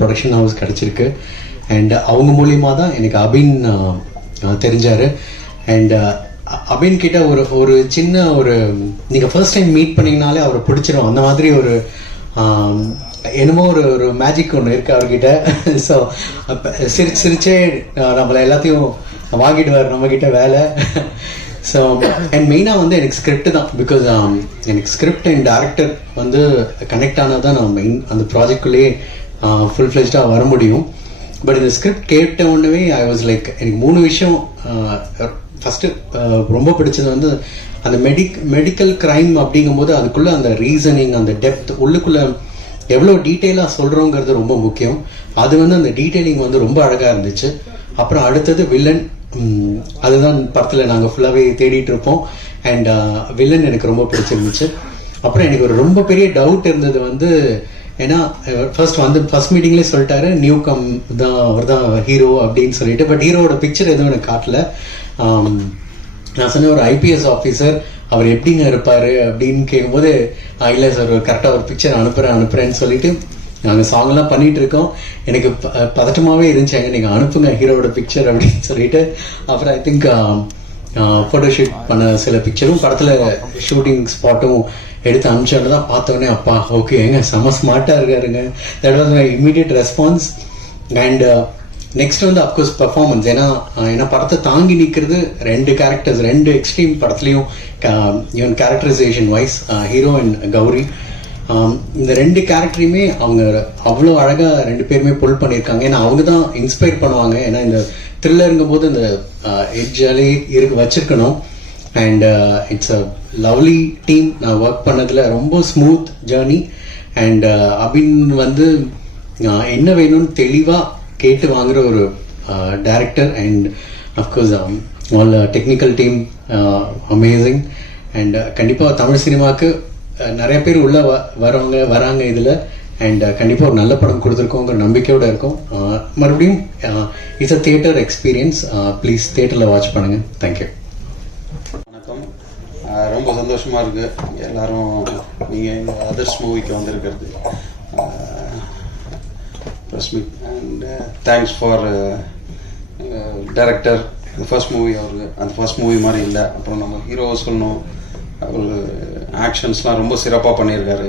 Production house கிடச்சிருக்கு. And அவங்க மூலியமாக தான் எனக்கு அபின் தெரிஞ்சார். அண்ட் அபின் கிட்ட ஒரு சின்ன நீங்கள் ஃபர்ஸ்ட் டைம் மீட் பண்ணிங்கனாலே அவரை பிடிச்சிரும். அந்த மாதிரி என்னமோ ஒரு மேஜிக் ஒன்று இருக்குது அவர்கிட்ட. ஸோ சிரிச்சே நம்மளை எல்லாத்தையும் வாங்கிடுவார் நம்மக்கிட்ட வேலை. ஸோ அண்ட் மெயினாக எனக்கு ஸ்கிரிப்ட் தான். பிகாஸ் எனக்கு ஸ்கிரிப்ட் அண்ட் டேரக்டர் கனெக்ட் ஆனால் தான் நான் மெயின் அந்த ப்ராஜெக்ட்குள்ளேயே ஃபுல் ஃப்ளெஜ்டாக வர முடியும். பட் இந்த ஸ்கிரிப்ட் கேட்ட உடனே ஐ வாஸ் லைக், எனக்கு 3 விஷயம். ஃபஸ்ட்டு ரொம்ப பிடிச்சது அந்த மெடிக்கல் க்ரைம் அப்படிங்கும்போது அதுக்குள்ளே அந்த ரீசனிங், அந்த டெப்த், உள்ளுக்குள்ளே எவ்வளோ டீட்டெயிலாக சொல்கிறோங்கிறது ரொம்ப முக்கியம். அது அந்த டீட்டெயிலிங் ரொம்ப அழகாக இருந்துச்சு. அப்புறம் அடுத்தது வில்லன். அதுதான் படத்தில் நாங்கள் ஃபுல்லாகவே தேடிட்டு இருப்போம். அண்ட் வில்லன் எனக்கு ரொம்ப பிடிச்சிருந்துச்சு. அப்புறம் எனக்கு ஒரு ரொம்ப பெரிய டவுட் இருந்தது ஏன்னா ஃபர்ஸ்ட் மீட்டிங்லேயே சொல்லிட்டாரு நியூ கம் தான், அவர் தான் ஹீரோ அப்படின்னு சொல்லிட்டு. பட் ஹீரோவோட பிக்சர் எதுவும் எனக்கு காட்டல. நான் சொன்னேன் ஒரு ஐபிஎஸ் ஆஃபீஸர், அவர் எப்படிங்க இருப்பார் அப்படின்னு கேட்கும்போது, இல்லை சார் கரெக்டாக ஒரு பிக்சர் அனுப்புகிறேன்னு சொல்லிட்டு நாங்கள் சாங்லாம் பண்ணிகிட்டு இருக்கோம். எனக்கு பதட்டமாகவே இருந்துச்சாங்க, நீங்கள் அனுப்புங்க ஹீரோவோட பிக்சர் அப்படின்னு சொல்லிட்டு. அப்புறம் ஐ திங்க் ஃபோட்டோஷூட் பண்ண சில பிக்சரும் படத்தில் ஷூட்டிங் ஸ்பாட்டும் எடுத்து அனுப்பிச்சோன்னு தான் பார்த்தோன்னே, அப்பா ஓகே ஏங்க செம்ம ஸ்மார்ட்டாக இருக்காருங்க. That was my immediate response. And next of course performance. ஏன்னா படத்தை தாங்கி நிற்கிறது 2 கேரக்டர்ஸ், 2 எக்ஸ்ட்ரீம் படத்துலையும். Even characterisation wise hero and Gowri, இந்த 2 கேரக்டரையுமே அவங்க அவ்வளோ அழகாக 2 பேருமே புல் பண்ணியிருக்காங்க. ஏன்னா அவங்க தான் இன்ஸ்பயர் பண்ணுவாங்க. ஏன்னா இந்த த்ரில்லருங்கும் போது இந்த எட்ஜாலே வச்சிருக்கணும். And it's a lovely team. நான் ஒர்க் பண்ணதில் ரொம்ப ஸ்மூத் ஜேர்னி. அண்ட் அபின் என்ன வேணும்னு தெளிவாக கேட்டு வாங்குகிற ஒரு director. And of course all technical team amazing. And கண்டிப்பாக தமிழ் சினிமாவுக்கு நிறைய பேர் உள்ளே வராங்க இதில். அண்ட் கண்டிப்பாக ஒரு நல்ல படம் கொடுத்துருக்கோங்கிற நம்பிக்கையோடு இருக்கும். மறுபடியும் it's a theatre experience. Please தியேட்டரில் வாட்ச் பண்ணுங்கள். தேங்க்யூ. வணக்கம். ரொம்ப சந்தோஷமாக இருக்குது எல்லோரும் நீங்கள் எங்கள் அதர்ஸ் மூவிக்கு வந்திருக்கிறது. Press meet and thanks for director. இந்த ஃபர்ஸ்ட் மூவி அவருக்கு அந்த ஃபர்ஸ்ட் மூவி மாதிரி இல்லை. அப்புறம் நம்ம ஹீரோவை சொல்லணும், அவர் ஆக்ஷன்ஸ்லாம் ரொம்ப சிறப்பாக பண்ணியிருக்காரு.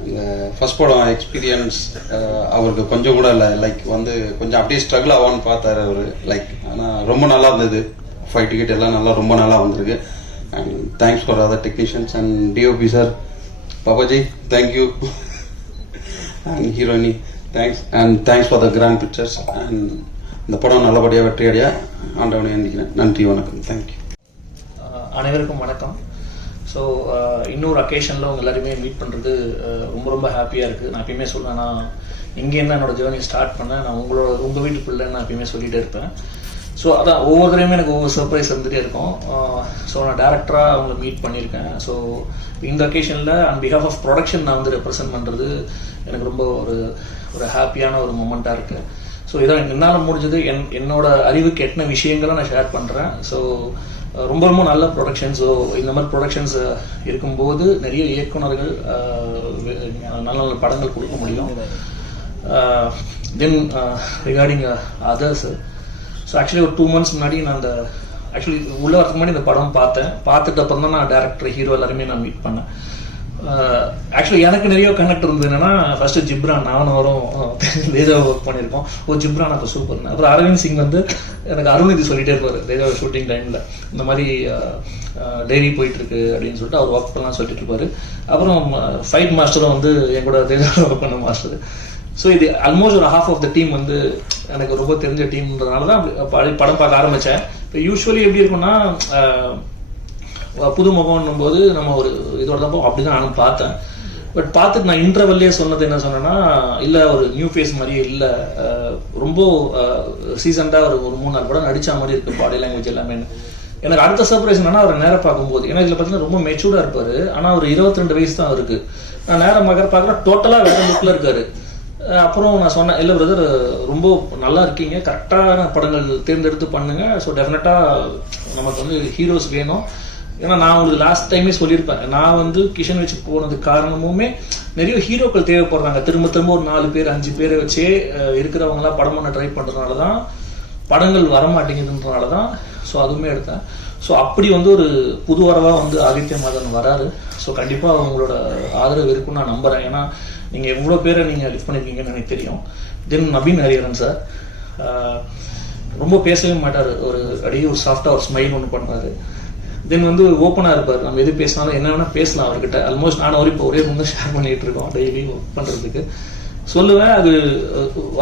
அந்த ஃபர்ஸ்ட் படம் எக்ஸ்பீரியன்ஸ் அவருக்கு கொஞ்சம் கூட இல்லை. லைக் கொஞ்சம் அப்படியே ஸ்ட்ரகிள் ஆவான்னு பார்த்தாரு அவர். லைக் ஆனால் ரொம்ப நல்லா இருந்தது. ஃபைட் டிக்கெட் எல்லாம் ரொம்ப நல்லா வந்திருக்கு. And thanks for other technicians and DOP sir, Babaji thank you. And heroine thanks. And thanks for the Grand pictures. And இந்த படம் நல்லபடியாக வெற்றியடைய ஆண்டவனை எண்ணிக்கிறேன். நன்றி, வணக்கம், தேங்க்யூ. அனைவருக்கும் வணக்கம். ஸோ இன்னொரு அக்கேஷனில் உங்கள் எல்லாருமே மீட் பண்ணுறது ரொம்ப ரொம்ப ஹாப்பியாக இருக்குது. நான் எப்பயுமே சொல்லுவேன், நான் இங்கேருந்து என்னோடய ஜேர்னி ஸ்டார்ட் பண்ணேன். நான் உங்கள் வீட்டுக்குள்ளே நான் எப்பயுமே சொல்லிகிட்டே இருப்பேன். ஸோ அதான் ஒவ்வொருத்தரையுமே எனக்கு ஒவ்வொரு சர்ப்ரைஸ் வந்துகிட்டே இருக்கும். ஸோ நான் டேரக்டராக அவங்கள மீட் பண்ணியிருக்கேன். ஸோ இந்த அக்கேஷனில் ஆன் பிஹாஃப் ஆஃப் ப்ரொடக்ஷன் நான் ரெப்ரசென்ட் பண்ணுறது எனக்கு ரொம்ப ஒரு ஹாப்பியான ஒரு மொமெண்ட்டாக இருக்குது. ஸோ இதான் என்னால் முடிஞ்சது. என்னோட அறிவுக்கு எட்டின விஷயங்களை நான் ஷேர் பண்ணுறேன். ஸோ ரொம்ப ரொம்ப நல்ல ப்ரொடக்ஷன். ஸோ இந்த மாதிரி ப்ரொடக்ஷன்ஸ் இருக்கும்போது நிறைய இயக்குநர்கள் நல்ல நல்ல படங்கள் கொடுக்க முடியும். தென் ரிகார்டிங் அதர்ஸ், ஸோ ஆக்சுவலி ஒரு 2 months முன்னாடி நான் உள்ள வரதுக்கு முன்னாடி இந்த படம் பார்த்துட்டு அப்புறம் தான் நான் டேரக்டர் ஹீரோ எல்லாருமே நான் மீட் பண்ணேன். ஆக்சுவலி எனக்கு நிறைய கனெக்ட் இருந்தது. என்னன்னா ஃபர்ஸ்ட் ஜிப்ரான், நானும் வரும் தேஜாவை ஒர்க் பண்ணியிருக்கோம். ஜிப்ரான் அப்போ சூப்பர். அப்புறம் அரவிந்த் சிங் எனக்கு அருண் சொல்லிட்டே இருப்பாரு தேஜாவை ஷூட்டிங் டைமில், இந்த மாதிரி டெய்லி போயிட்டு இருக்கு அப்படின்னு சொல்லிட்டு அவர் ஒர்க் பண்ணலாம் சொல்லிட்டு இருப்பாரு. அப்புறம் ஃபைட் மாஸ்டரும் என் கூட தேஜாவை ஒர்க் பண்ண மாஸ்டர். ஸோ இது ஆல்மோஸ்ட் ஒரு ஹாஃப் ஆஃப் த டீம் எனக்கு ரொம்ப தெரிஞ்ச டீம்ன்றதுனால தான் படம் பார்க்க ஆரம்பித்தேன். இப்போ யூஸ்வலி எப்படி இருக்குன்னா, புது முகம்னும் போது நம்ம ஒரு இதோட தான் அப்படிதான் நானும் பார்த்தேன். பட் பார்த்துட்டு நான் இன்டர்வல்லே சொன்னது என்ன சொன்னேன்னா, இல்லை ஒரு நியூ ஃபேஸ் மாதிரியே இல்லை, ரொம்ப சீசண்டாக ஒரு 3-4 படம் நடித்த மாதிரி இருக்குது பாடி லாங்குவேஜ் எல்லாமே. எனக்கு அடுத்த சர்ப்ரைஸ் என்னன்னா, அவர் நேரம் பார்க்கும்போது, ஏன்னா இதில் பார்த்தீங்கன்னா ரொம்ப மெச்சூர்டாக இருப்பார். ஆனால் ஒரு 22 வயசு தான் இருக்குது. நான் நேரம் பார்க்குறேன் டோட்டலாக வேற லுக்கில் இருக்காரு. அப்புறம் நான் சொன்னேன், இல்லை பிரதர் ரொம்ப நல்லா இருக்கீங்க, கரெக்டான படங்கள் தேர்ந்தெடுத்து பண்ணுங்க. ஸோ டெஃபினட்டாக நமக்கு ஹீரோஸ் வேணும். ஏன்னா நான் உங்களுக்கு லாஸ்ட் டைமே சொல்லியிருப்பேன், நான் கிஷன் வச்சு போனதுக்கு காரணமுமே நிறைய ஹீரோக்கள் தேவைப்படுறாங்க. திரும்ப திரும்ப ஒரு 4 பேர் 5 பேரை வச்சே இருக்கிறவங்களாம் படம் பண்ண ட்ரை பண்ணுறதுனால தான் படங்கள் வரமாட்டேங்குதுன்றனால தான் ஸோ அதுவுமே எடுத்தேன். ஸோ அப்படி வந்து ஒரு புது வரவாக வந்து ஆதித்ய மாதவன் வராரு. ஸோ கண்டிப்பாக அவங்களோட ஆதரவு இருக்குன்னு நான் நம்புகிறேன். ஏன்னா நீங்கள் எவ்வளோ பேரை நீங்கள் லிஃப்ட் பண்ணியிருக்கீங்கன்னு எனக்கு தெரியும். தென் நபீன் ஹரிஹரன் சார் ரொம்ப பேசவே மாட்டார், ஒரு அடியே ஒரு சாஃப்டாக ஒரு ஸ்மைல் ஒன்று பண்ணுறாரு. தென் வந்து ஓப்பனாக இருப்பார், நம்ம எது பேசினாலும் என்ன வேணால் பேசலாம் அவர்கிட்ட. ஆல்மோஸ்ட் நான் அவர் இப்போ ஒரே முன்னே ஷேர் பண்ணிகிட்டு இருக்கோம் டெய்லி ஒர்க் பண்ணுறதுக்கு. சொல்லுவேன், அது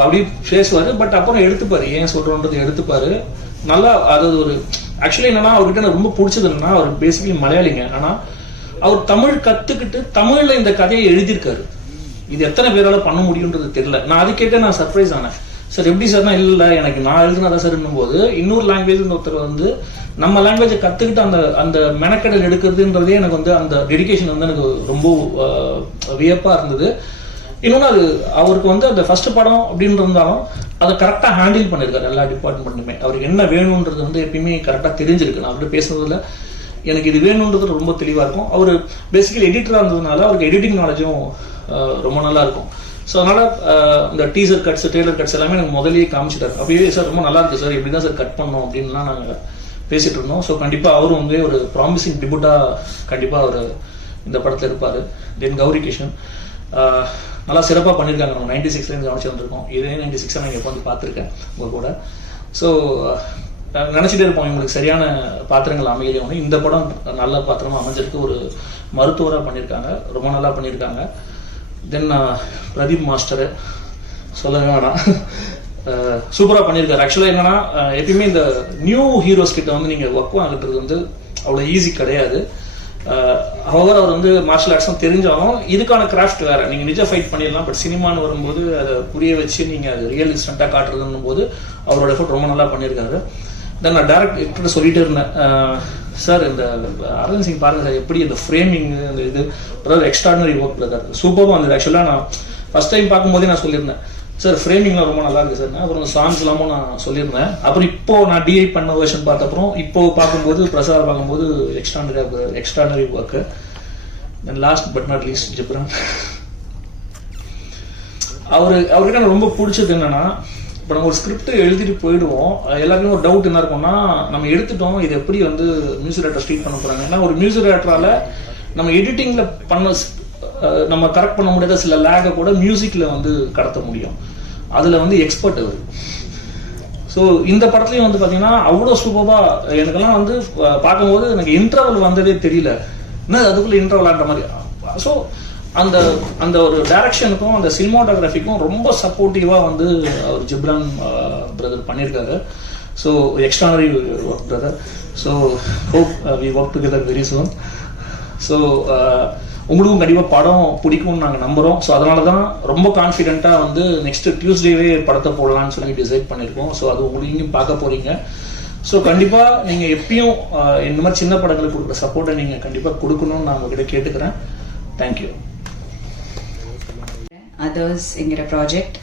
அப்படியே பேசுவார், பட் அப்புறம் எடுத்துப்பார், ஏன் சொல்கிறோன்றது எடுத்துப்பார் நல்லா. அதாவது ஒரு ஆக்சுவலி என்னன்னா அவர்கிட்ட எனக்கு ரொம்ப பிடிச்சது என்னன்னா, அவர் பேசிக்கலி மலையாளிங்க. ஆனால் அவர் தமிழ் கற்றுக்கிட்டு தமிழில் இந்த கதையை எழுதியிருக்காரு. இது எத்தனை பேரால் பண்ண முடியுன்றது தெரியல. நான் அது கேட்டு நான் சர்ப்ரைஸ் ஆனேன். சார் எப்படி சார்னா, இல்லை எனக்கு நான் எழுதுனதா சார் போது இன்னொரு லாங்குவேஜ் ஒருத்தர் வந்து நம்ம லாங்குவேஜை கற்றுக்கிட்டு அந்த அந்த மெனக்கடல் எடுக்கிறதுன்றதே எனக்கு வந்து அந்த டெடிகேஷன் வந்து எனக்கு ரொம்ப வியப்பாக இருந்தது. இன்னொன்று அது அவருக்கு வந்து அந்த ஃபர்ஸ்ட் படம் அப்படின்னு இருந்தாலும் அதை கரெக்டாக ஹேண்டில் பண்ணியிருக்காரு எல்லா டிபார்ட்மெண்ட்டுமே. அவருக்கு என்ன வேணுன்றது வந்து எப்பயுமே கரெக்டாக தெரிஞ்சிருக்கு. நான் அப்படி பேசுறதுல எனக்கு இது வேணுன்றது ரொம்ப தெளிவாக இருக்கும். அவர் பேசிக்கலி எடிட்டராக இருந்ததுனால அவருக்கு எடிட்டிங் நாலேஜும் ரொம்ப நல்லா இருக்கும். ஸோ அதனால் இந்த டீசர் கட்ஸ் ட்ரெய்லர் கட்ஸ் எல்லாமே எனக்கு முதலே காமிச்சிட்டாரு. அப்படியே சார் ரொம்ப நல்லா இருக்கு சார், இப்படி தான் சார் கட் பண்ணோம் அப்படின்லாம் நாங்கள் பேசிகிட்டு இருந்தோம். ஸோ கண்டிப்பாக அவரும் வந்து ஒரு ப்ராமிசிங் டிபியூட்டாக கண்டிப்பாக அவர் இந்த படத்தில் இருப்பார். தென் கௌரி கிஷன் நல்லா சிறப்பாக பண்ணியிருக்காங்க. நம்ம 96லேருந்து கவனிச்சு வந்திருக்கோம். இதே 96 நான் எப்போ வந்து பார்த்துருக்கேன் உங்கள் கூட. ஸோ நினச்சிட்டே இருப்போம் இவங்களுக்கு சரியான பாத்திரங்கள் அமையலையோன்னு. இந்த படம் நல்ல பாத்திரமாக அமைஞ்சிருக்கு. ஒரு மருத்துவராக பண்ணியிருக்காங்க, ரொம்ப நல்லா பண்ணியிருக்காங்க. தென் பிரதீப் மாஸ்டரு சொல்லவே வேணாம், சூப்பராக பண்ணியிருக்காரு. ஆக்சுவலாக என்னன்னா எப்பயுமே இந்த நியூ ஹீரோஸ் கிட்ட வந்து நீங்கள் ஒர்க் வாங்கிட்டுறது வந்து அவ்வளோ ஈஸி கிடையாது. அவர் வந்து மார்ஷல் ஆர்ட்ஸும் தெரிஞ்சாலும் இதுக்கான கிராஃப்ட் வேறு. நீங்கள் நிஜ ஃபைட் பண்ணிடலாம், பட் சினிமான்னு வரும்போது அதை புரிய வச்சு நீங்கள் அது ரியல் இன்ஸ்டண்ட்டாக காட்டுறதுன்னும் போது அவரோட எஃபர்ட் ரொம்ப நல்லா பண்ணியிருக்காரு. தென் நான் டேரக்டர் சொல்லிட்டு இருந்தேன், சார் இந்த அரவிந்த் சிங் பாருங்க சார், எப்படி இந்த ஃப்ரேமிங் இந்த இது அதாவது எக்ஸ்ட்ராடனரி ஒர்க் பிரதர் சூப்பராக வந்தது. ஆக்சுவலாக நான் ஃபர்ஸ்ட் டைம் பார்க்கும்போதே நான் சொல்லியிருந்தேன், சார் ஃப்ரேமிங்லாம் ரொம்ப நல்லா இருக்கு சார். அப்புறம் சாங்ஸ் எல்லாமும் நான் சொல்லியிருந்தேன். அப்புறம் இப்போ நான் டிஐ பண்ண வெர்ஷன் பார்த்தப்பறம் இப்போ பார்க்கும்போது பிரசாத் பார்க்கும்போது extraordinary work. Then last but not least Ghibran. அவர்கிட்ட எனக்கு ரொம்ப பிடிச்சது என்னன்னா, இப்போ நம்ம ஒரு ஸ்கிரிப்ட் எழுதிட்டு போயிடுவோம், எல்லாருக்குமே ஒரு டவுட் என்ன இருக்கும்னா, நம்ம எடுத்துட்டோம் இது எப்படி வந்து மியூசிக் டேரக்டர் ஸ்ட்ரீட் பண்ண போறாங்க. ஏன்னா ஒரு மியூசிக் டேரக்டரால நம்ம எடிட்டிங்ல பண்ண நம்ம கரெக்ட் பண்ண முடியாத சில லேகை கூட மியூசிக்ல வந்து கடத்த முடியும். அதுல வந்து எக்ஸ்பர்ட் அவர். ஸோ இந்த படத்துலயும் வந்து பாத்தீங்கன்னா அவ்வளோ சூப்பரா எனக்கெல்லாம் வந்து பார்க்கும்போது எனக்கு இன்டர்வல் வந்ததே தெரியல, என்ன அதுக்குள்ள இன்டர்வல் ஆன்ற மாதிரி. ஸோ அந்த அந்த ஒரு டைரக்ஷனுக்கும் அந்த சினிமாட்டோகிராஃபிக்கும் ரொம்ப சப்போர்ட்டிவா வந்து அவர் ஜிப்ரான் பிரதர் பண்ணியிருக்காரு. So extraordinary work brother. So hope we work together very soon. So உங்களுக்கும் கண்டிப்பாக படம் பிடிக்கும்னு நாங்கள் நம்புகிறோம். ஸோ அதனால தான் ரொம்ப கான்ஃபிடென்ட்டாக வந்து நெக்ஸ்ட் டியூஸ்டேவே படத்தை போடலான்னு சொல்லி டிசைட் பண்ணியிருக்கோம். ஸோ அது உங்களுக்கு பார்க்க போறீங்க. ஸோ கண்டிப்பாக நீங்கள் எப்பயும் இந்த மாதிரி சின்ன படங்களுக்கு கொடுக்குற சப்போர்ட்டை நீங்கள் கண்டிப்பாக கொடுக்கணும்னு நான் உங்ககிட்ட கேட்டுக்கிறேன். தேங்க்யூ. அதர்ஸ் என்கிற ப்ராஜெக்ட்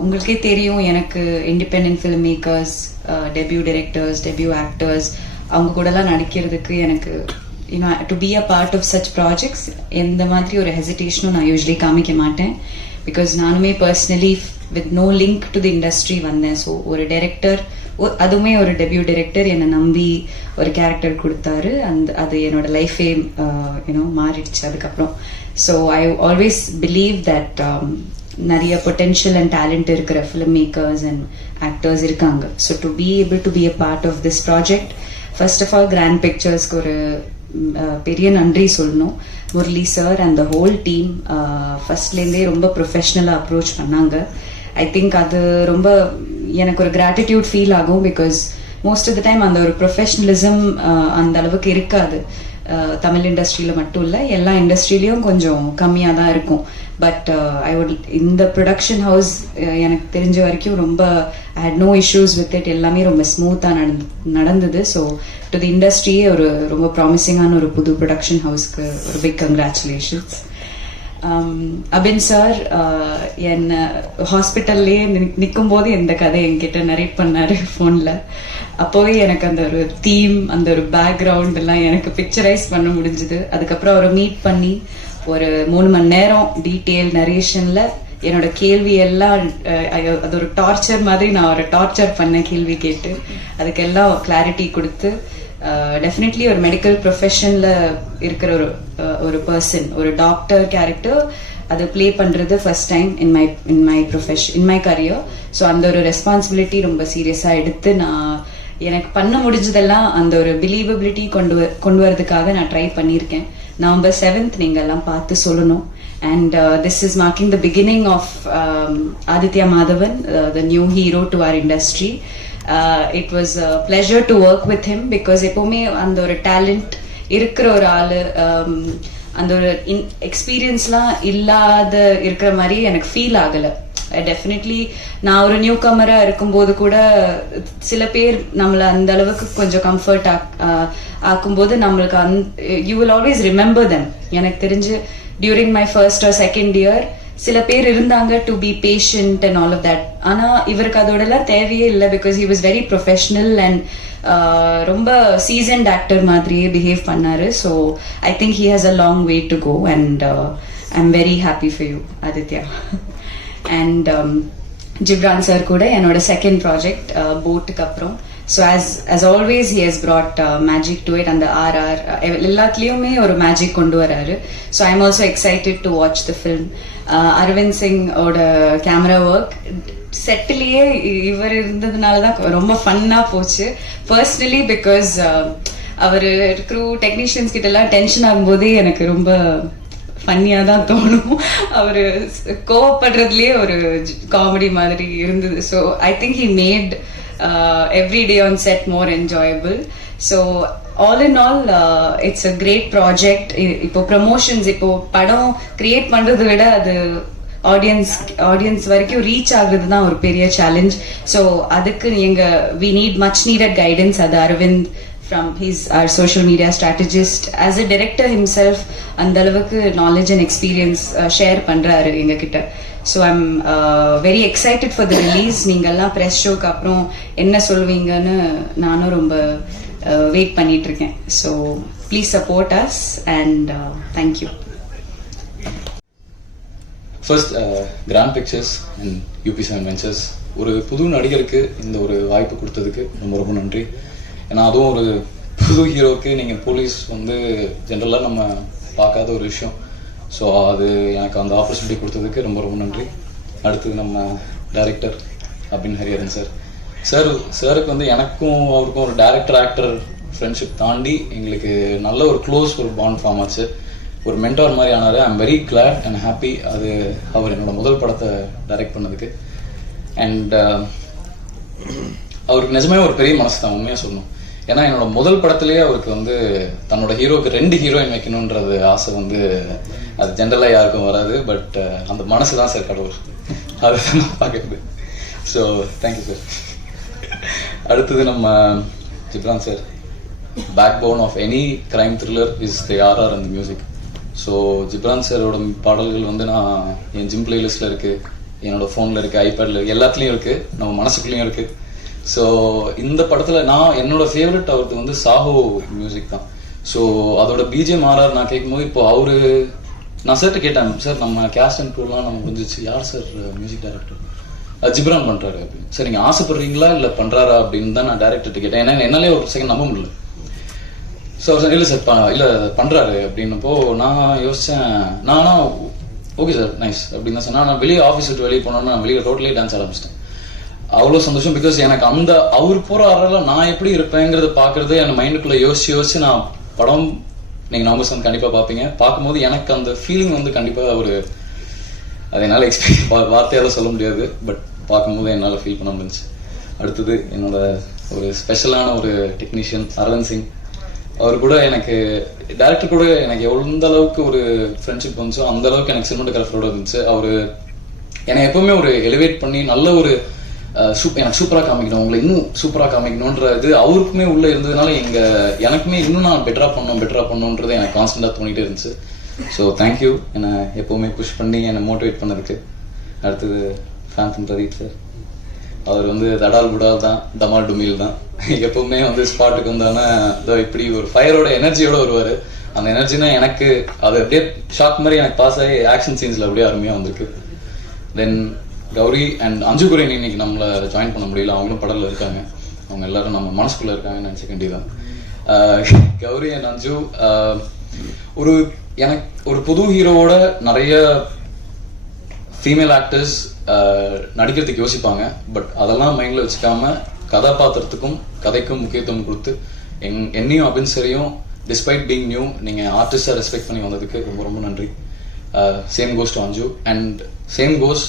உங்களுக்கே தெரியும், எனக்கு independent film makers, debut directors, debut actors அவங்க கூடலாம் நடிக்கிறதுக்கு எனக்கு to be a part of such projects எந்த மாதிரி ஒரு ஹெசிடேஷனும் நான் யூஸ்வலி காமிக்க மாட்டேன். பிகாஸ் நானுமே personally with no link to the industry வந்தேன். ஸோ ஒரு டைரக்டர், அதுவுமே ஒரு டெபியூ டைரக்டர் என்னை நம்பி ஒரு கேரக்டர் கொடுத்தாரு. அது என்னோட லைஃபே மாறிடுச்சு அதுக்கப்புறம். So I always believe that நிறைய பொட்டென்ஷியல் அண்ட் டேலண்ட் இருக்கிற ஃபிலிம் மேக்கர்ஸ் அண்ட் ஆக்டர்ஸ் இருக்காங்க. So to be able to be a part of this project, first of all Grand பிக்சர்ஸ்க்கு ஒரு பெரிய நன்றி சொல்லணும். Murali sir and the whole team ஃபர்ஸ்ட்லேருந்தே ரொம்ப ப்ரொஃபஷ்னலாக அப்ரோச் பண்ணாங்க. ஐ திங்க் அது ரொம்ப எனக்கு ஒரு கிராட்டிடியூட் ஃபீல் ஆகும். Because most of the time அந்த ஒரு ப்ரொஃபஷ்னலிசம் அந்த அளவுக்கு இருக்காது. தமிழ் இண்டஸ்ட்ரியில் மட்டும் இல்லை, எல்லா இண்டஸ்ட்ரியிலையும் கொஞ்சம் கம்மியாக தான் இருக்கும். பட் இந்த ப்ரொடக்ஷன் ஹவுஸ் எனக்கு தெரிஞ்ச வரைக்கும் ரொம்ப I had no issues with it. எல்லாமே ரொம்ப ஸ்மூத்தாக நடந்தது. ஸோ டு தி இண்டஸ்ட்ரியே ஒரு ரொம்ப ப்ராமிசிங்கான ஒரு புது ப்ரொடக்ஷன் ஹவுஸ்க்கு ஒரு பிக் கங்க்ராச்சுலேஷன்ஸ். அபின் சார் என் ஹாஸ்பிட்டல்லையே நிற்கும் போது இந்த கதை என்கிட்ட நரேட் பண்ணாரு ஃபோனில். அப்போவே எனக்கு அந்த ஒரு தீம், அந்த ஒரு பேக்ரவுண்ட் எல்லாம் எனக்கு பிக்சரைஸ் பண்ண முடிஞ்சுது. அதுக்கப்புறம் அவரை மீட் பண்ணி ஒரு 3 மணி நேரம் டீட்டெயில் நரேஷன்ல என்னோட கேள்வி எல்லாம் அது ஒரு டார்ச்சர் மாதிரி நான் ஒரு டார்ச்சர் பண்ண கேள்வி கேட்டு அதுக்கெல்லாம் கிளாரிட்டி கொடுத்து டெஃபினெட்லி ஒரு மெடிக்கல் ப்ரொஃபஷன்ல இருக்கிற ஒரு பர்சன், ஒரு டாக்டர் கேரக்டர் அதை ப்ளே பண்றது first time in my career. So அந்த ஒரு ரெஸ்பான்சிபிலிட்டி ரொம்ப சீரியஸா எடுத்து நான் எனக்கு பண்ண முடிஞ்சதெல்லாம் அந்த ஒரு பிலீவபிலிட்டி கொண்டு வரதுக்காக நான் ட்ரை பண்ணியிருக்கேன். November 7th நீங்க எல்லாம் பார்த்து சொல்லணும். And this is marking the beginning of Aditya Madhavan, the new hero to our industry. It was a pleasure to work with him because எப்பவுமே அந்த ஒரு டேலண்ட் இருக்கிற ஒரு ஆளு, அந்த ஒரு எக்ஸ்பீரியன்ஸ்லாம் இல்லாத இருக்கிற மாதிரி எனக்கு ஃபீல் ஆகல. டெஃபினெட்லி நான் ஒரு நியூ கமரா இருக்கும்போது கூட சில பேர் நம்மள அந்த அளவுக்கு கொஞ்சம் கம்ஃபர்ட் ஆக்கும்போது நம்மளுக்கு you will always remember them. எனக்கு தெரிஞ்சு during my first or second year சில பேர் இருந்தாங்க to be patient and all of that. ஆனா இவருக்கு அதோட எல்லாம் தேவையே இல்லை because he was very professional and ரொம்ப சீசன்ட் ஆக்டர் மாதிரியே பிஹேவ் பண்ணாரு. So I think he has a long way to go and I am very happy for you Aditya. And Ghibran sir கூட என்னோட செகண்ட் ப்ராஜெக்ட் போட்டுக்கு அப்புறம். So as always he has brought magic to it. அந்த RR எல்லாத்துலேயுமே ஒரு magic கொண்டு வராரு. So I am also excited to watch the film. Aravind Singh ஓட கேமரா ஒர்க் செட்டிலேயே இவர் இருந்ததுனால தான் ரொம்ப ஃபன்னாக போச்சு. பர்சனலி பிகாஸ் அவர் க்ரூ டெக்னீஷியன்ஸ் கிட்ட எல்லாம் டென்ஷன் ஆகும்போதே எனக்கு ரொம்ப ஃபன்னியாக தான் தோணும். அவர் கோவப்படுறதுலேயே ஒரு காமெடி மாதிரி இருந்தது. So I think he made every day on set more enjoyable. So all in all it's a great project. இப்போ promotions, இப்போ படம் கிரியேட் பண்றதை விட அது ஆடியன்ஸ் வரைக்கும் ரீச் ஆகுறது தான் ஒரு பெரிய சேலஞ்ச். ஸோ அதுக்கு we need much needed guidance. அது Aravind from our social media strategist, as a director himself அந்த அளவுக்கு knowledge and experience share பண்றாரு எங்க கிட்ட. So I'm very excited for the release. நீங்கள்லாம் ப்ரெஸ் ஷோக்கு அப்புறம் என்ன சொல்வீங்கன்னு நானும் ரொம்ப வெயிட் பண்ணிட்டு இருக்கேன். So please support us and thank you. First grand pictures and UP7 ventures ஒரு புது நடிகருக்கு இந்த ஒரு வாய்ப்பு கொடுத்ததுக்கு ரொம்ப ரொம்ப நன்றி. ஏன்னா அதுவும் ஒரு புது ஹீரோவுக்கு நீங்கள் போலீஸ் வந்து ஜென்ரலாக நம்ம பார்க்காத ஒரு விஷயம். ஸோ அது எனக்கு அந்த ஆப்பர்ச்சுனிட்டி கொடுத்ததுக்கு ரொம்ப ரொம்ப நன்றி. அடுத்தது நம்ம டைரக்டர் அபின் ஹரிஹரன் சாருக்கு வந்து எனக்கும் அவருக்கும் ஒரு டைரக்டர் ஆக்டர் ஃப்ரெண்ட்ஷிப் தாண்டி எங்களுக்கு நல்ல ஒரு க்ளோஸ் ஒரு பாண்ட் ஃபார்ம் ஆச்சு. ஒரு மென்டார் மாதிரி ஆனார். ஐ am very glad and happy அது அவர் என்னோட முதல் படத்தை டைரக்ட் பண்ணதுக்கு. அண்ட் அவருக்கு நிஜமே ஒரு பெரிய மனசு தான், உண்மையாக சொல்லணும். ஏன்னா என்னோட முதல் படத்திலேயே அவருக்கு வந்து தன்னோட ஹீரோக்கு 2 ஹீரோயின் வைக்கணுன்றது ஆசை வந்து அது ஜென்ரலாக யாருக்கும் வராது. பட் அந்த மனசு தான் சார் கடவுள், அதுதான் நான் பார்க்குறது. So thank you sir. அடுத்தது நம்ம Ghibran sir, back bone of any crime thriller is the RR and music. So Ghibran சாரோட பாடல்கள் வந்து நான் என் ஜிம் பிளேலிஸ்டில் இருக்குது, என்னோட ஃபோனில் இருக்குது, ஐபேடில் எல்லாத்துலேயும் இருக்குது, நம்ம மனசுக்குள்ளேயும் இருக்குது. ஸோ இந்த படத்தில் நான் என்னோட ஃபேவரட் அவருக்கு வந்து சாஹோ மியூசிக் தான். ஸோ அதோட BGM RR நான் கேட்கும்போது இப்போ நான் சார்கிட்ட கேட்டேன், சார் நம்ம கேஸ்ட் அண்ட் க்ரூலாம் நம்ம முடிஞ்சிச்சு, யார் சார் மியூசிக் டைரக்டர்? ஜிப்ரான் பண்ணுறாரு அப்படின்னு. சார் நீங்கள் ஆசைப்படுறீங்களா இல்லை பண்ணுறாரா அப்படின்னு தான் நான் டேரக்டர்கிட்ட கேட்டேன். ஏன்னா என்னாலே ஒரு செகண்ட் நம்ப முடியல. ஸோ சார் இல்லை சார் இல்லை பண்ணுறாரு அப்படின்னப்போ நான் யோசித்தேன். நானா ஓகே சார் நைஸ் அப்படின்னு தான் சொன்னேன். நான் வெளியே ஆஃபீஸ் விட்டு வெளியே போனோன்னா நான் வெளியே ரோட்லேயே டான்ஸ் ஆரம்பிச்சிட்டேன். அவ்வளோ சந்தோஷம். பிகாஸ் எனக்கு அந்த அவர் போகிற ஆறால நான் எப்படி இருப்பேங்கிறத பார்க்கறது என் மைண்டுக்குள்ளே யோசிச்சு நான் படம் நீங்கள் November 7 கண்டிப்பாக பார்ப்பீங்க. பார்க்கும்போது எனக்கு அந்த ஃபீலிங் வந்து கண்டிப்பாக அதை என்னால் வார்த்தையால் சொல்ல முடியாது. பட் பார்க்கும்போது என்னால் ஃபீல் பண்ண முடிஞ்சிச்சு. அடுத்தது என்னோட ஒரு ஸ்பெஷலான ஒரு டெக்னீஷியன் அரவிந்த் சிங். அவர் கூட எனக்கு டேரக்டர் கூட எனக்கு எந்த அளவுக்கு ஒரு ஃப்ரெண்ட்ஷிப் வந்துச்சோ அந்த அளவுக்கு எனக்கு சினிமாட்டோகிராஃபரோட இருந்துச்சு. அவர் என்னை எப்பவுமே ஒரு எலிவேட் பண்ணி நல்ல ஒரு எனக்கு சூப்பராக காமிக்கணும், உங்களை இன்னும் சூப்பராக காமிக்கணுன்ற இது அவருக்குமே உள்ளே இருந்ததுனால எனக்குமே இன்னும் நான் பெட்டராக பண்ணணுன்றது எனக்கு கான்ஸ்டண்டாக தோணிகிட்டே இருந்துச்சு. ஸோ தேங்க்யூ என்னை எப்போவுமே புஷ் பண்ணி என்னை மோட்டிவேட் பண்ணதுக்கு. அடுத்தது ஃபேன்தம் பிரதீப் சார். அவர் வந்து தடால் புடால் தான், தமால் டுமில் தான். எப்பவுமே வந்து ஸ்பாட்டுக்கு வந்தானே இப்படி ஒரு ஃபயரோட எனர்ஜியோட வருவார். அந்த எனர்ஜினா எனக்கு அது அப்படியே ஷாக் மாதிரி எனக்கு பாஸ் ஆகி ஆக்ஷன் சீன்ஸில் அப்படியே அருமையாக வந்திருக்கு. தென் கௌரி அண்ட் அஞ்சு குரியன் இன்னைக்கு நம்மளை ஜாயின் பண்ண முடியல, அவங்களும் படத்தில் இருக்காங்க, அவங்க எல்லாரும் நம்ம மனசுக்குள்ளே இருக்காங்கன்னு நினச்சிக்க வேண்டியதான். கௌரி அண்ட் அஞ்சு எனக்கு ஒரு புது ஹீரோவோட நிறைய ஃபீமேல் ஆக்டர்ஸ் நடிக்கிறதுக்கு யோசிப்பாங்க. பட் அதெல்லாம் மைண்டில் வச்சுக்காம கதாபாத்திரத்துக்கும் கதைக்கும் முக்கியத்துவம் கொடுத்து என்னையும் அபின் சரியும் டிஸ்பைட் பீங் நியூ நீங்கள் ஆர்டிஸ்டாக ரெஸ்பெக்ட் பண்ணி வந்ததுக்கு ரொம்ப ரொம்ப நன்றி. Same goes to Anju and same goes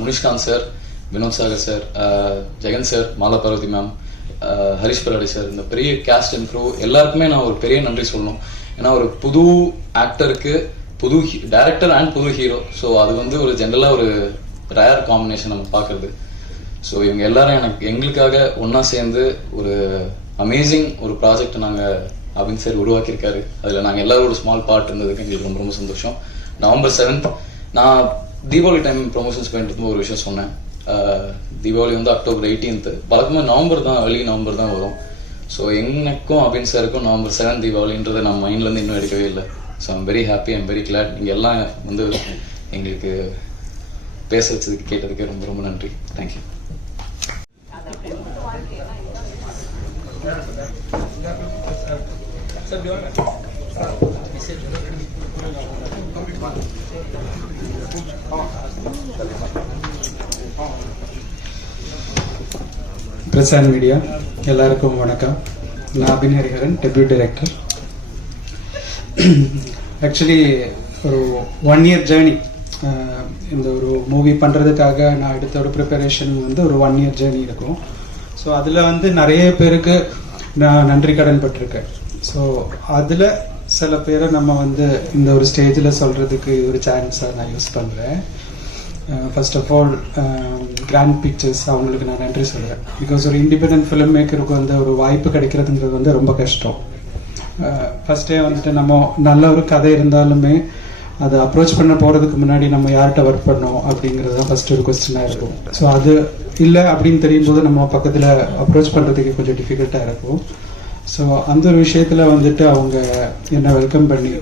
Munishkanth sir, Vinoth Sagar sir, Jagan sir, Mala Parvathi ma'am, Harish Peradi sir, இந்த பெரிய கேஸ்ட் அண்ட் க்ரூ எல்லாருக்குமே நான் ஒரு பெரிய நன்றி சொல்லணும். ஏன்னா ஒரு புது ஆக்டருக்கு புது டைரக்டர் அண்ட் புது ஹீரோ, ஸோ அது வந்து ஒரு ஜென்ரலாக ஒரு ரேர் காம்பினேஷன் நம்ம பார்க்குறது. ஸோ இவங்க எல்லாரும் எங்களுக்காக ஒன்றா சேர்ந்து ஒரு அமேசிங் ஒரு ப்ராஜெக்ட் நாங்கள் அபின் சார் உருவாக்கியிருக்காரு. அதில் நாங்கள் எல்லாரும் ஒரு ஸ்மால் பார்ட் இருந்ததுக்கு எங்களுக்கு ரொம்ப ரொம்ப சந்தோஷம். நவம்பர் 7th நான் தீபாவளி டைம் ப்ரொமோஷன்ஸ் பண்ணிட்டு ஒரு விஷயம் சொன்னேன். தீபாவளி வந்து அக்டோபர் 18th, வழக்கமாக நவம்பர் தான், early நவம்பர் தான் வரும். ஸோ எனக்கும் அபின் சாருக்கும் நவம்பர் 7 தீபாவளின்றதை நான் மைண்ட்லேருந்து இன்னும் எடுக்கவே இல்லை. So I'm very happy, I'm very glad. நீங்கள் எல்லாம் வந்து எங்களுக்கு பேச வச்சதுக்கு கேட்டதுக்கு ரொம்ப ரொம்ப நன்றி. தேங்க்யூ. பிரசாந்த் மீடியா எல்லாருக்கும் வணக்கம். நான் அபின் ஹரிஹரன், டெபியூ டைரக்டர். ஆக்சுவலி ஒரு 1 year ஜேர்னி. இந்த ஒரு மூவி பண்ணுறதுக்காக நான் எடுத்த ஒரு ப்ரிப்பரேஷன் வந்து ஒரு 1 year ஜேர்னி இருக்கும். ஸோ அதில் வந்து நிறைய பேருக்கு நான் நன்றி கடன் பட்டிருக்கேன். ஸோ அதில் சில பேரை நம்ம வந்து இந்த ஒரு ஸ்டேஜில் சொல்கிறதுக்கு ஒரு சான்ஸாக நான் யூஸ் பண்ணுறேன். First of all grand pictures, அவங்களுக்கு நான் நன்றி சொல்கிறேன். பிகாஸ் ஒரு இண்டிபெண்டன்ட் ஃபிலிம் மேக்கருக்கு வந்து ஒரு வாய்ப்பு கிடைக்கிறதுன்றது வந்து ரொம்ப கஷ்டம். ஃபஸ்ட்டே வந்துட்டு நம்ம நல்ல ஒரு கதை இருந்தாலுமே அதை அப்ரோச் பண்ண போகிறதுக்கு முன்னாடி நம்ம யார்கிட்ட ஒர்க் பண்ணோம் அப்படிங்கிறது தான் ஃபஸ்ட்டு ஒரு கொஸ்டினாக இருக்கும். ஸோ அது இல்லை அப்படின்னு தெரியும் போது நம்ம பக்கத்தில் அப்ரோச் பண்ணுறதுக்கு கொஞ்சம் டிஃபிகல்ட்டாக இருக்கும். ஸோ அந்த ஒரு விஷயத்தில் வந்துட்டு அவங்க என்னை வெல்கம் பண்ணி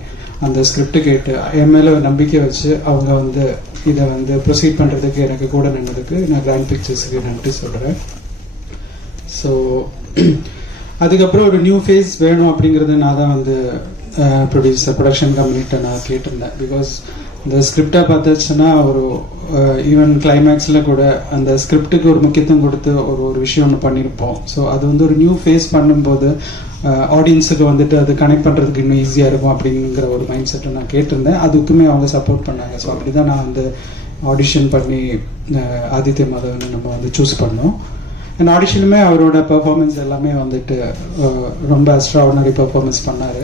அந்த ஸ்கிரிப்ட் கேட்டு என் மேலே நம்பிக்கை வச்சு அவங்க வந்து இதை வந்து ப்ரொசீட் பண்ணுறதுக்கு எனக்கு கூட நின்றதுக்கு நான் கிராண்ட் பிக்சர்ஸுக்கு நன்றி சொல்கிறேன். ஸோ அதுக்கப்புறம் ஒரு நியூ ஃபேஸ் வேணும் அப்படிங்கிறது நான் தான் வந்து ப்ரொடக்ஷன் கம்பெனிகிட்ட நான் கேட்டிருந்தேன். பிகாஸ் இந்த ஸ்கிரிப்டை பார்த்துச்சுன்னா ஒரு ஈவன் கிளைமேக்ஸில் கூட அந்த ஸ்கிரிப்டுக்கு ஒரு முக்கியத்துவம் கொடுத்து ஒரு விஷயம் ஒன்று பண்ணியிருப்போம். ஸோ அது வந்து ஒரு நியூ ஃபேஸ் பண்ணும்போது ஆடியன்ஸுக்கு வந்துட்டு அது கனெக்ட் பண்ணுறதுக்கு இன்னும் ஈஸியாக இருக்கும் அப்படிங்கிற ஒரு மைண்ட் செட்டை நான் கேட்டிருந்தேன். அதுக்குமே அவங்க சப்போர்ட் பண்ணாங்க. ஸோ அப்படி தான் நான் வந்து ஆடிஷன் பண்ணி ஆதித்ய மாதவனை நம்ம வந்து சூஸ் பண்ணோம். அண்ட் ஆடிஷனுமே அவரோட பெர்ஃபார்மன்ஸ் எல்லாமே வந்துட்டு ரொம்ப எக்ஸ்ட்ராஆர்டினரி பெர்ஃபார்மன்ஸ் பண்ணார்.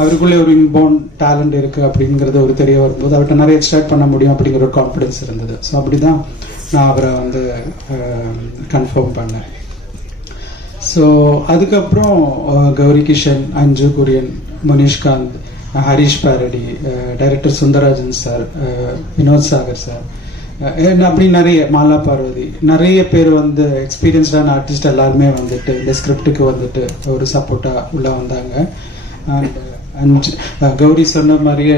அவருக்குள்ளே ஒரு இன்போர்ன் டேலண்ட் இருக்குது அப்படிங்கிறது ஒரு தெரிய வரும்போது அவர்கிட்ட நிறைய எக்ஸ்ட்ராக்ட் பண்ண முடியும் அப்படிங்கிற ஒரு கான்ஃபிடன்ஸ் இருந்தது. ஸோ அப்படி தான் நான் அவரை வந்து கன்ஃபார்ம் பண்ணேன். ஸோ அதுக்கப்புறம் கௌரி கிஷன், அஞ்சு Kurien, Munishkanth, Harish Peradi, director Sundararajan sir, Vinoth Sagar sir, அப்படி நிறைய மாலா பார்வதி, நிறைய பேர் வந்து எக்ஸ்பீரியன்ஸ்டான ஆர்டிஸ்ட் எல்லாருமே வந்துட்டு இந்த ஸ்கிரிப்டுக்கு வந்துட்டு ஒரு சப்போர்ட்டாக உள்ளே வந்தாங்க. அண்ட் கௌரி சொன்ன மாதிரியே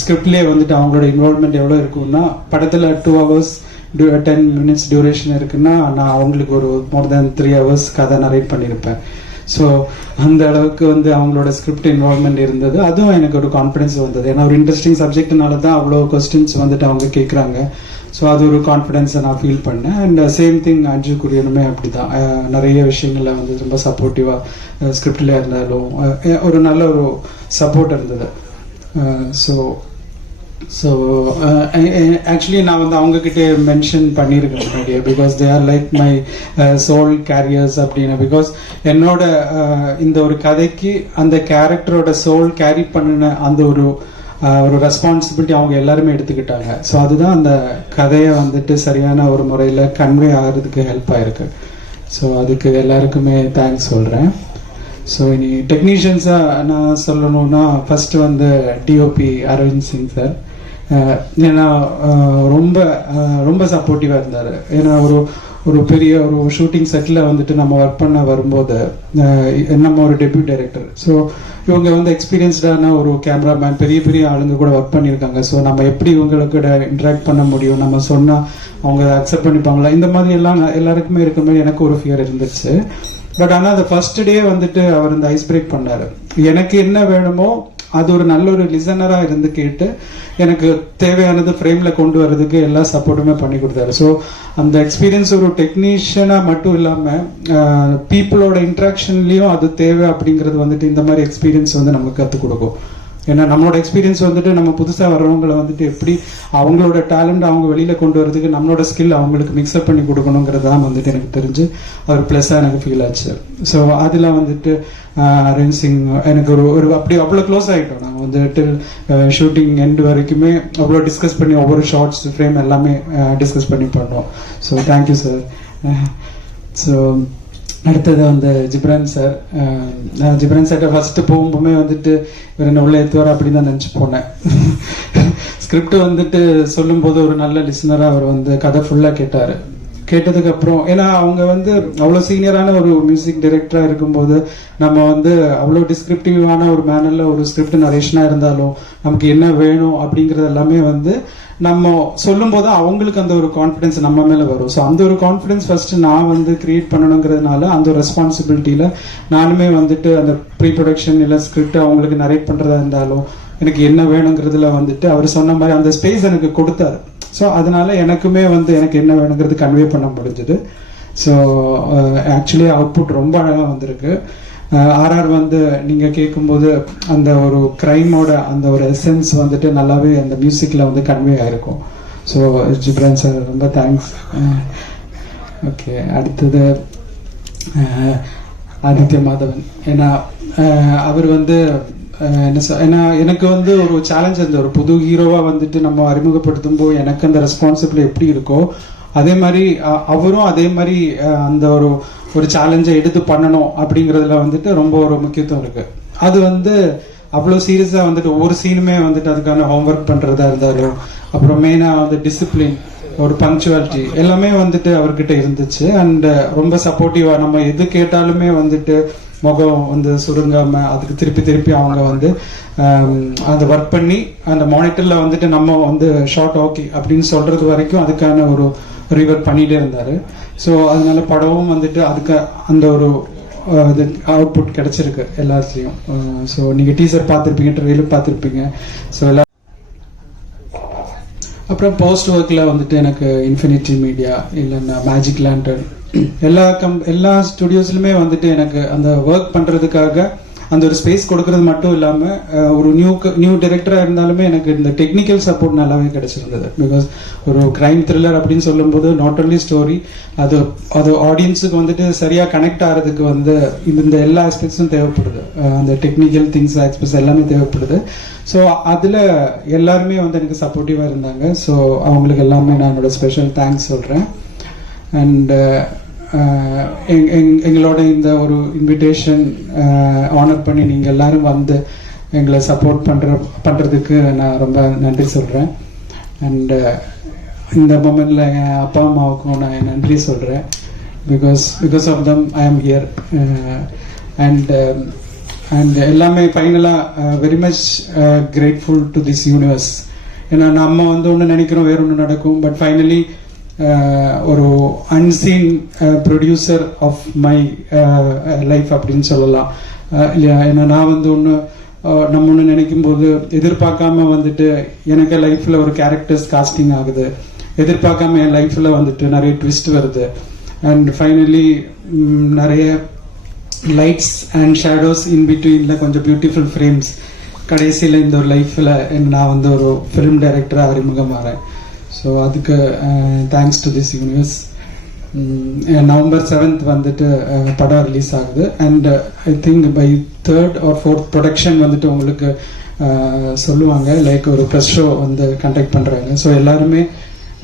ஸ்கிரிப்ட்லேயே வந்துட்டு அவங்களோட இன்வால்மெண்ட் எவ்வளோ இருக்குன்னா, படத்தில் 2 hours 10 minutes டியூரேஷன் இருக்குன்னா நான் அவங்களுக்கு ஒரு மோர் தேன் 3 hours கதை நரேட் பண்ணியிருப்பேன். ஸோ அந்த அளவுக்கு வந்து அவங்களோட ஸ்கிரிப்ட் இன்வால்மெண்ட் இருந்தது. அதுவும் எனக்கு ஒரு கான்ஃபிடன்ஸ் வந்தது. ஏன்னா ஒரு இன்ட்ரெஸ்டிங் சப்ஜெக்ட்னால தான் அவ்வளோ கொஸ்டின்ஸ் வந்துட்டு அவங்க கேட்குறாங்க. ஸோ அது ஒரு கான்ஃபிடென்ஸை நான் ஃபீல் பண்ணேன். அண்ட் சேம் திங் அஞ்சு குரியனுமே அப்படி தான் நிறைய விஷயங்களில் வந்து ரொம்ப சப்போர்ட்டிவாக ஸ்கிரிப்டில் இருந்தாலும் ஒரு நல்ல ஒரு சப்போர்ட் இருந்தது. ஸோ ஆக்சுவலி நான் வந்து அவங்கக்கிட்டே மென்ஷன் பண்ணியிருக்கேன் முன்னாடியே. Because they are like my soul carriers அப்படின்னு. பிகாஸ் என்னோட இந்த ஒரு கதைக்கு அந்த கேரக்டரோட சோல் கேரி பண்ணின அந்த ஒரு ரெஸ்பான்சிபிலிட்டி அவங்க எல்லாருமே எடுத்துக்கிட்டாங்க. ஸோ அதுதான் அந்த கதையை வந்துட்டு சரியான ஒரு முறையில் கன்வே ஆகிறதுக்கு ஹெல்ப் ஆயிருக்கு. ஸோ அதுக்கு எல்லாருக்குமே தேங்க்ஸ் சொல்கிறேன். ஸோ இனி டெக்னீஷியன்ஸாக நான் சொல்லணும்னா ஃபஸ்ட்டு வந்து டிஓபி அரவிந்த் சிங் சார். ஏன்னா ரொம்ப ரொம்ப சப்போர்ட்டிவாக இருந்தார். ஏன்னா ஒரு பெரிய ஒரு ஷூட்டிங் செட்டில் வந்துட்டு நம்ம ஒர்க் பண்ண வரும்போது நம்ம ஒரு டெபியூ டைரக்டர். ஸோ இவங்க வந்து எக்ஸ்பீரியன்ஸ்டான ஒரு கேமராமேன், பெரிய பெரிய ஆளுங்க கூட ஒர்க் பண்ணியிருக்காங்க. ஸோ நம்ம எப்படி இவங்களுக்கு இன்ட்ராக்ட் பண்ண முடியும், நம்ம சொன்னால் அவங்க அக்செப்ட் பண்ணிப்பாங்களா, இந்த மாதிரி எல்லாம் எல்லாருக்குமே இருக்க மாதிரி எனக்கு ஒரு ஃபியர் இருந்துச்சு. பட் ஆனால் அந்த ஃபர்ஸ்ட் டே வந்துட்டு அவர் இந்த ஐஸ் பிரேக் பண்ணார். எனக்கு என்ன வேணுமோ அது ஒரு நல்ல ஒரு லிசனராக இருந்து கேட்டு எனக்கு தேவையானது ஃப்ரேமில் கொண்டு வர்றதுக்கு எல்லா சப்போர்ட்டுமே பண்ணி கொடுத்தாரு. ஸோ அந்த எக்ஸ்பீரியன்ஸ் ஒரு டெக்னீஷியனாக மட்டும் இல்லாமல் பீப்புளோட இன்ட்ராக்ஷன்லேயும் அது தேவை அப்படிங்கிறது வந்துட்டு இந்த மாதிரி எக்ஸ்பீரியன்ஸ் வந்து நமக்கு கற்றுக் கொடுக்கும். ஏன்னா நம்மளோட எக்ஸ்பீரியன்ஸ் வந்துட்டு நம்ம புதுசாக வர்றவங்களை வந்துட்டு எப்படி அவங்களோட டேலண்ட் அவங்க வெளியில் கொண்டு வரதுக்கு நம்மளோட ஸ்கில் அவங்களுக்கு மிக்ஸ்அப் பண்ணி கொடுக்கணுங்கிறது தான் வந்துட்டு எனக்கு தெரிஞ்சு ஒரு ப்ளஸ்ஸாக எனக்கு ஃபீல் ஆச்சு. ஸோ அதில் வந்துட்டு அரேஞ்சிங் எனக்கு ஒரு அப்படி அவ்வளோ க்ளோஸ் ஆகிட்டோம். நாங்கள் வந்துட்டு ஷூட்டிங் எண்ட் வரைக்குமே அவ்வளோ டிஸ்கஸ் பண்ணி ஒவ்வொரு ஷார்ட்ஸ் ஃப்ரேம் எல்லாமே டிஸ்கஸ் பண்ணி பண்ணோம். So thank you sir. ஸோ அடுத்தது வந்து ஜிப்ரான் சார். ஜிப்ரான் சார்ட்ட ஃபர்ஸ்ட் போகும்போதுமே வந்துட்டு இவர் என்ன உள்ள ஏற்றுவார் அப்படின்னு தான் நினச்சி போனேன். ஸ்கிரிப்ட் வந்துட்டு சொல்லும்போது ஒரு நல்ல லிசனராக அவர் வந்து கதை ஃபுல்லாக கேட்டார். கேட்டதுக்கு அப்புறம் ஏன்னா அவங்க வந்து அவ்வளோ சீனியரான ஒரு மியூசிக் டைரக்டராக இருக்கும்போது நம்ம வந்து அவ்வளோ டிஸ்கிரிப்டிவான ஒரு மேனரில் ஒரு ஸ்கிரிப்ட் நரேஷனாக இருந்தாலும் நமக்கு என்ன வேணும் அப்படிங்கிறது எல்லாமே வந்து நம்ம சொல்லும் போது அவங்களுக்கு அந்த ஒரு கான்ஃபிடன்ஸ் நம்ம மேலே வரும். ஸோ அந்த ஒரு கான்ஃபிடன்ஸ் ஃபர்ஸ்ட் நான் வந்து கிரியேட் பண்ணணுங்கிறதுனால அந்த ஒரு ரெஸ்பான்சிபிலிட்டியில் நானுமே வந்துட்டு அந்த ப்ரீ ப்ரொடக்ஷன் இல்லை ஸ்கிரிப்ட் அவங்களுக்கு நரேட் பண்ணுறதா இருந்தாலும் எனக்கு என்ன வேணுங்கிறதுல வந்துட்டு அவர் சொன்ன மாதிரி அந்த ஸ்பேஸ் எனக்கு கொடுத்தாரு. ஸோ அதனால எனக்குமே வந்து எனக்கு என்ன வேணுங்கிறது கன்வே பண்ண முடிஞ்சது. ஸோ ஆக்சுவலி அவுட்புட் ரொம்ப அழகாக வந்திருக்கு. ஆர்ஆர் வந்து நீங்கள் கேட்கும்போது அந்த ஒரு க்ரைமோட அந்த ஒரு எசன்ஸ் வந்துட்டு நல்லாவே அந்த மியூசிக்கில் வந்து கன்வே ஆகிருக்கும். ஸோ ஜிப்ரான் சார் ரொம்ப தேங்க்ஸ். ஓகே, அடுத்தது ஆதித்ய மாதவன். ஏன்னா அவர் வந்து ஏன்னா எனக்கு வந்து ஒரு சேலஞ்ச் இருந்தது. ஒரு புது ஹீரோவாக வந்துட்டு நம்ம அறிமுகப்படுத்தும் போது எனக்கு அந்த ரெஸ்பான்சிபிலிட்டி எப்படி இருக்கோ அதே மாதிரி அவரும் அதே மாதிரி அந்த ஒரு சேலஞ்சை எடுத்து பண்ணணும் அப்படிங்கிறதுல வந்துட்டு ரொம்ப ஒரு முக்கியத்துவம் இருக்கு. அது வந்து அவ்வளோ சீரியஸாக வந்துட்டு ஒவ்வொரு சீனுமே வந்துட்டு அதுக்கான ஹோம்ஒர்க் பண்ணுறதா இருந்தாலும் அப்புறம் மெயினாக வந்து டிசிப்ளின், ஒரு பங்க்சுவாலிட்டி எல்லாமே வந்துட்டு அவர்கிட்ட இருந்துச்சு. அண்ட் ரொம்ப சப்போர்ட்டிவாக நம்ம எது கேட்டாலுமே வந்துட்டு முகம் வந்து சுருங்காம அதுக்கு திருப்பி அவங்க வந்து அந்த ஒர்க் பண்ணி அந்த மானிட்டரில் வந்துட்டு நம்ம வந்து ஷார்ட் ஓகே அப்படின்னு சொல்றது வரைக்கும் அதுக்கான ஒரு ரீவர்க் பண்ணிகிட்டே இருந்தார். ஸோ அதனால படமும் வந்துட்டு அதுக்கு அந்த ஒரு இது அவுட்புட் கிடைச்சிருக்கு எல்லாத்துலேயும். ஸோ நீங்கள் டீசர் பார்த்துருப்பீங்க, ட்ரெயிலர் பார்த்துருப்பீங்க. ஸோ எல்லா அப்புறம் போஸ்ட் ஒர்க்கில் வந்துட்டு எனக்கு இன்ஃபினிட்டி மீடியா இல்லைன்னா மேஜிக் லேண்டர்ன் எல்லா ஸ்டுடியோஸ்லுமே வந்துட்டு எனக்கு அந்த ஒர்க் பண்ணுறதுக்காக அந்த ஒரு ஸ்பேஸ் கொடுக்கறது மட்டும் இல்லாமல் ஒரு நியூ டைரக்டராக இருந்தாலுமே எனக்கு இந்த டெக்னிக்கல் சப்போர்ட் நல்லாவே கிடைச்சிருந்தது. பிகாஸ் ஒரு கிரைம் த்ரில்லர் அப்படின்னு சொல்லும்போது நாட் ஒன்லி ஸ்டோரி, அது ஆடியன்ஸுக்கு வந்துட்டு சரியாக கனெக்ட் ஆகிறதுக்கு வந்து இந்த எல்லா ஆஸ்பெக்ட்ஸும் தேவைப்படுது. அந்த டெக்னிக்கல் திங்ஸ் ஆஸ்பெக்ட்ஸ் எல்லாமே தேவைப்படுது. ஸோ அதில் எல்லாருமே வந்து எனக்கு சப்போர்ட்டிவாக இருந்தாங்க. ஸோ அவங்களுக்கு எல்லாமே நான் என்னோட ஸ்பெஷல் தேங்க்ஸ் சொல்கிறேன். அண்ட் எங்களோட இந்த ஒரு இன்விடேஷன் ஆனர் பண்ணி நீங்கள் எல்லாரும் வந்து எங்களை சப்போர்ட் பண்ணுறதுக்கு நான் ரொம்ப நன்றி சொல்கிறேன். அண்ட் இந்த மொமெண்டில் என் அப்பா அம்மாவுக்கும் நான் நன்றி சொல்கிறேன். பிகாஸ் ஆஃப் தம் ஐ ஆம் ஹியர். அண்ட் எல்லாமே ஃபைனலாக very much grateful to this universe. ஏன்னா நம்ம வந்து ஒன்று நினைக்கிறோம், வேற ஒன்று நடக்கும். பட் ஃபைனலி ஒரு unseen producer of my life அப்படின்னு சொல்லலாம் இல்லையா. ஏன்னா நான் வந்து நம்ம ஒன்று நினைக்கும் போது எதிர்பார்க்காம வந்துட்டு எனக்கு லைஃப்பில் ஒரு கேரக்டர்ஸ் காஸ்டிங் ஆகுது, எதிர்பார்க்காம என் லைஃப்பில் வந்துட்டு நிறைய ட்விஸ்ட் வருது. அண்ட் ஃபைனலி நிறைய லைட்ஸ் அண்ட் ஷேடோஸ் இன் பிட்வீனில் கொஞ்சம் பியூட்டிஃபுல் ஃப்ரேம்ஸ். கடைசியில் இந்த ஒரு லைஃப்பில் நான் வந்து ஒரு ஃபிலிம் டைரக்டராக அறிமுகமாகிறேன். ஸோ அதுக்கு thanks to this universe. November 7th வந்துட்டு படம் ரிலீஸ் ஆகுது. And I think by 3rd or 4th production வந்துட்டு உங்களுக்கு சொல்லுவாங்க, லைக் ஒரு ப்ரெஸ் ஷோ வந்து கண்டக்ட் பண்ணுறாங்க. ஸோ எல்லாருமே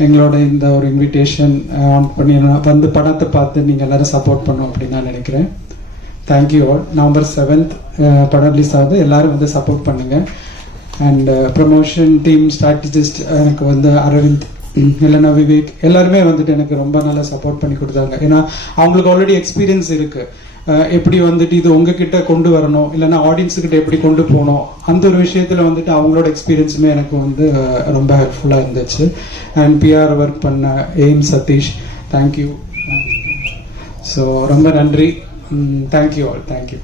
எங்களோட இந்த ஒரு இன்விடேஷன் ஆன் பண்ணி வந்து படத்தை பார்த்து நீங்கள் எல்லாரும் சப்போர்ட் பண்ணோம் அப்படின்னு நான் நினைக்கிறேன். Thank you all. November 7th படம் ரிலீஸ் ஆகுது, எல்லாரும் வந்து சப்போர்ட் பண்ணுங்கள். அண்ட் ப்ரமோஷன் டீம் ஸ்ட்ராட்டஜிஸ்ட் எனக்கு வந்து அரவிந்த் இல்லைன்னா விவேக் எல்லாருமே வந்துட்டு எனக்கு ரொம்ப நல்லா சப்போர்ட் பண்ணி கொடுத்தாங்க. ஏன்னா அவங்களுக்கு ஆல்ரெடி எக்ஸ்பீரியன்ஸ் இருக்கு, எப்படி வந்துட்டு இது உங்ககிட்ட கொண்டு வரணும் இல்லைன்னா ஆடியன்ஸுக்கிட்ட எப்படி கொண்டு போகணும், அந்த ஒரு விஷயத்தில் வந்துட்டு அவங்களோட எக்ஸ்பீரியன்ஸுமே எனக்கு வந்து ரொம்ப ஹெல்ப்ஃபுல்லாக இருந்துச்சு. அண்ட் பிஆர் ஒர்க் பண்ண எய்ம் சதீஷ், தேங்க்யூ. ஸோ ரொம்ப நன்றி. Thank you all, thank you.